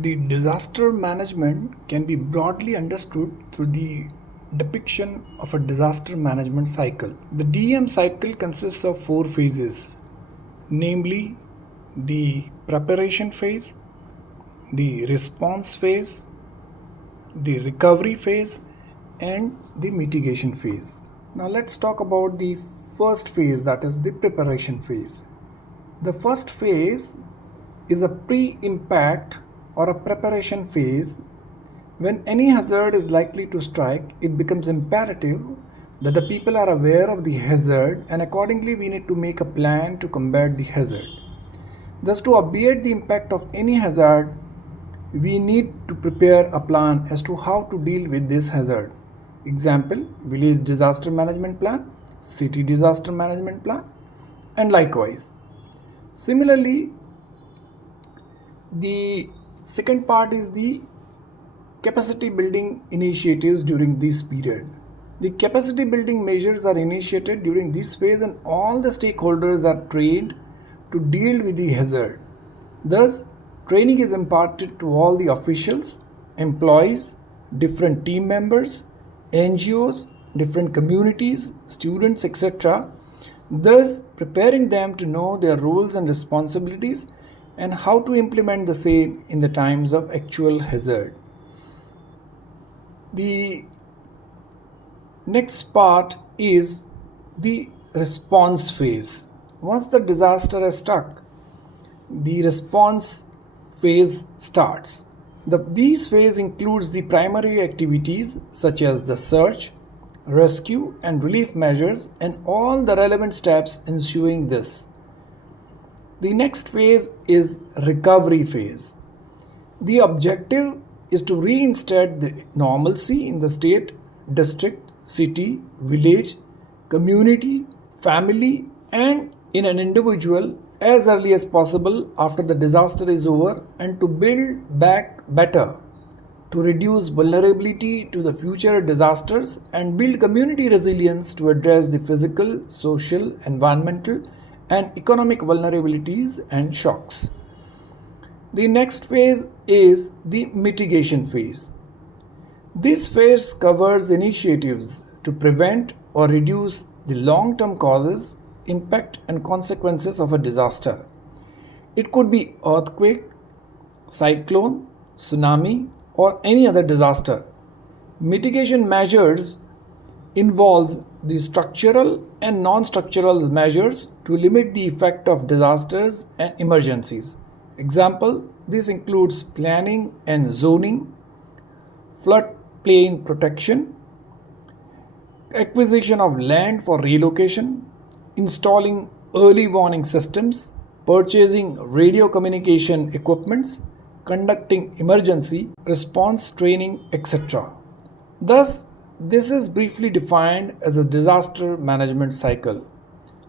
The disaster management can be broadly understood through the depiction of a disaster management cycle. The DM cycle consists of 4 phases, namely the preparation phase, the response phase, the recovery phase, and the mitigation phase. Now let's talk about the first phase, that is the preparation phase. The first phase is a pre-impact or a preparation phase. When any hazard is likely to strike, it becomes imperative that the people are aware of the hazard, and accordingly we need to make a plan to combat the hazard. Thus, to obviate the impact of any hazard, we need to prepare a plan as to how to deal with this hazard. Example, village disaster management plan, city disaster management plan, and likewise. Similarly, the second part is the capacity building initiatives during this period. The capacity building measures are initiated during this phase and all the stakeholders are trained to deal with the hazard. Thus, training is imparted to all the officials, employees, different team members, NGOs, different communities, students, etc. Thus, preparing them to know their roles and responsibilities and how to implement the same in the times of actual hazard. The next part is the response phase. Once the disaster has struck, the response phase starts. These phase includes the primary activities such as the search, rescue and relief measures and all the relevant steps ensuing this. The next phase is recovery phase. The objective is to reinstate the normalcy in the state, district, city, village, community, family, and in an individual as early as possible after the disaster is over, and to build back better, to reduce vulnerability to the future disasters and build community resilience to address the physical, social, environmental, and economic vulnerabilities and shocks. The next phase is the mitigation phase. This phase covers initiatives to prevent or reduce the long-term causes, impact, and consequences of a disaster. It could be earthquake, cyclone, tsunami, or any other disaster. Mitigation measures involves the structural and non-structural measures to limit the effect of disasters and emergencies. Example, this includes planning and zoning, floodplain protection, acquisition of land for relocation, installing early warning systems, purchasing radio communication equipments, conducting emergency response training, etc. Thus, this is briefly defined as a disaster management cycle.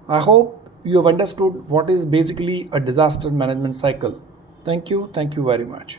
I hope you have understood what is basically a disaster management cycle. Thank you very much.